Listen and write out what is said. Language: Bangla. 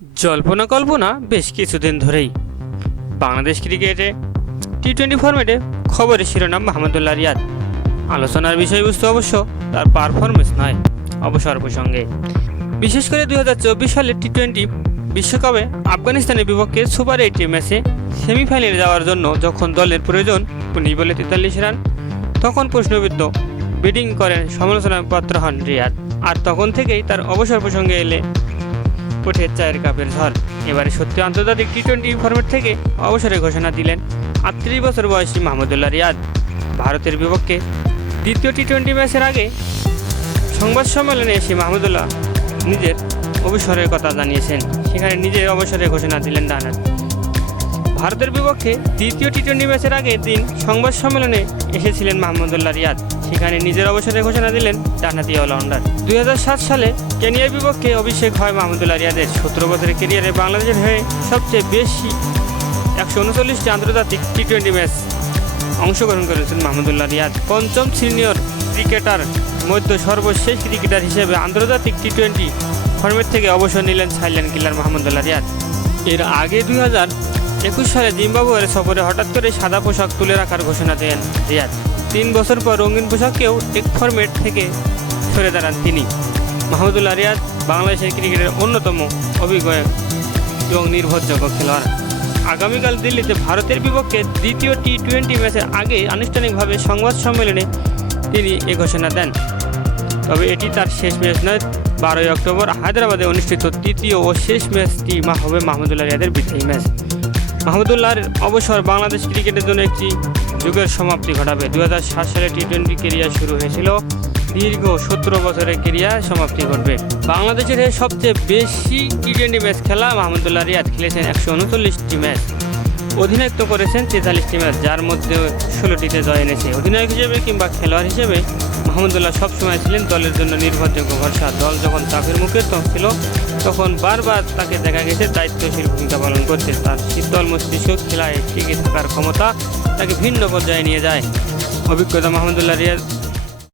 জল্পনা কল্পনা বেশ কিছুদিন ধরেই। বাংলাদেশ ক্রিকেটে টি টোয়েন্টি ফরম্যাটে খবরের শিরোনাম মাহমুদুল্লাহ রিয়াদ। আলোচনার বিষয়বস্তু অবশ্য তার পারফরমেন্স নয়, অবসর প্রসঙ্গে। বিশেষ করে দুই সালের টি টোয়েন্টি বিশ্বকাপে আফগানিস্তানের বিপক্ষে সুপার এইটি ম্যাচে সেমিফাইনালে যাওয়ার জন্য যখন দলের প্রয়োজন উনিশ বলে তেতাল্লিশ রান, তখন প্রশ্নবিদ্ধ। ব্যাটিং করেন সমালোচনার পাত্র হন রিয়াদ। আর তখন থেকেই তার অবসর প্রসঙ্গে এলে ওঠে চায়ের কাপের ঝড়। এবারে সত্যি আন্তর্জাতিক টি টোয়েন্টি ফরম্যাট থেকে অবসরের ঘোষণা দিলেন আটত্রিশ বছর বয়সী মাহমুদুল্লাহ রিয়াদ। ভারতের বিপক্ষে দ্বিতীয় টি টোয়েন্টি ম্যাচের আগে সংবাদ সম্মেলনে এসে মাহমুদুল্লাহ নিজের অবসরের কথা জানিয়েছেন। সেখানে নিজের অবসরের ঘোষণা দিলেন ডানার ভারতের বিপক্ষে দ্বিতীয় টি টোয়েন্টি ম্যাচের আগের দিন সংবাদ সম্মেলনে এসেছিলেন মাহমুদুল্লাহ রিয়াদ। সেখানে নিজের অবসরের ঘোষণা দিলেন ডানহাতি অলরাউন্ডার। দু হাজার সাত সালে কেনিয়ার বিপক্ষে অভিষেক হয় মাহমুদুল্লাহ রিয়াদের। সতেরো বছরের কেরিয়ারে বাংলাদেশের হয়ে সবচেয়ে বেশি একশো উনচল্লিশটি আন্তর্জাতিক টি টোয়েন্টি ম্যাচ অংশগ্রহণ করেছেন মাহমুদুল্লাহ রিয়াদ। পঞ্চম সিনিয়র ক্রিকেটার, মধ্য সর্বশেষ ক্রিকেটার হিসেবে আন্তর্জাতিক টি টোয়েন্টি ফর্মেট থেকে অবসর নিলেন সাইলেন্ট কিলার মাহমুদুল্লাহ রিয়াদ। এর আগে দুই হাজার একুশ সালে জিম্বাবুয়ের সফরে হঠাৎ করে সাদা পোশাক তুলে রাখার ঘোষণা দেন রিয়াদ। তিন বছর পর রঙিন পোশাককেও এক ফরম্যাট থেকে সরে দাঁড়ান তিনি। মাহমুদুল্লাহ রিয়াদ বাংলাদেশের ক্রিকেটের অন্যতম অভিজ্ঞ এবং নির্ভরযোগ্য খেলোয়াড়। আগামীকাল দিল্লিতে ভারতের বিপক্ষে দ্বিতীয় টি টোয়েন্টি ম্যাচের আগে আনুষ্ঠানিকভাবে সংবাদ সম্মেলনে তিনি এ ঘোষণা দেন। তবে এটি তার শেষ ম্যাচ নয়, বারোই অক্টোবর হায়দ্রাবাদে অনুষ্ঠিত তৃতীয় ও শেষ ম্যাচটি হবে মাহমুদুল্লাহ রিয়াদের বিদায়ী ম্যাচ। মাহমুদুল্লাহর অবসর বাংলাদেশ ক্রিকেটের জন্য একটি যুগের সমাপ্তি ঘটাবে। দু হাজার সাত সালে টি টোয়েন্টি কেরিয়ার শুরু হয়েছিল। দীর্ঘ সতেরো বছরের কেরিয়ার সমাপ্তি ঘটবে। বাংলাদেশের সবচেয়ে বেশি টি টোয়েন্টি ম্যাচ খেলা মাহমুদুল্লাহ রিয়াদ খেলেছেন। একশো উনচল্লিশটি ম্যাচ। অধিনায়কত্ব করেছেন তেতাল্লিশটি ম্যাচ যার মধ্যে ষোলোটিতে জয় এনেছে। অধিনায়ক হিসেবে কিংবা খেলোয়াড় হিসেবে মাহমুদুল্লাহ সবসময় ছিলেন দলের জন্য নির্ভরযোগ্য ভরসা। দল যখন চাপের মুখে ছিল তখন বারবার তাকে দেখা গেছে দায়িত্বশীল ভূমিকা পালন করতে। তার শীতল মস্তিষ্ক খেলায় টিকে থাকার ক্ষমতা তাকে ভিন্ন পর্যায়ে নিয়ে যায়। অভিজ্ঞতা মাহমুদুল্লাহ রিয়াদ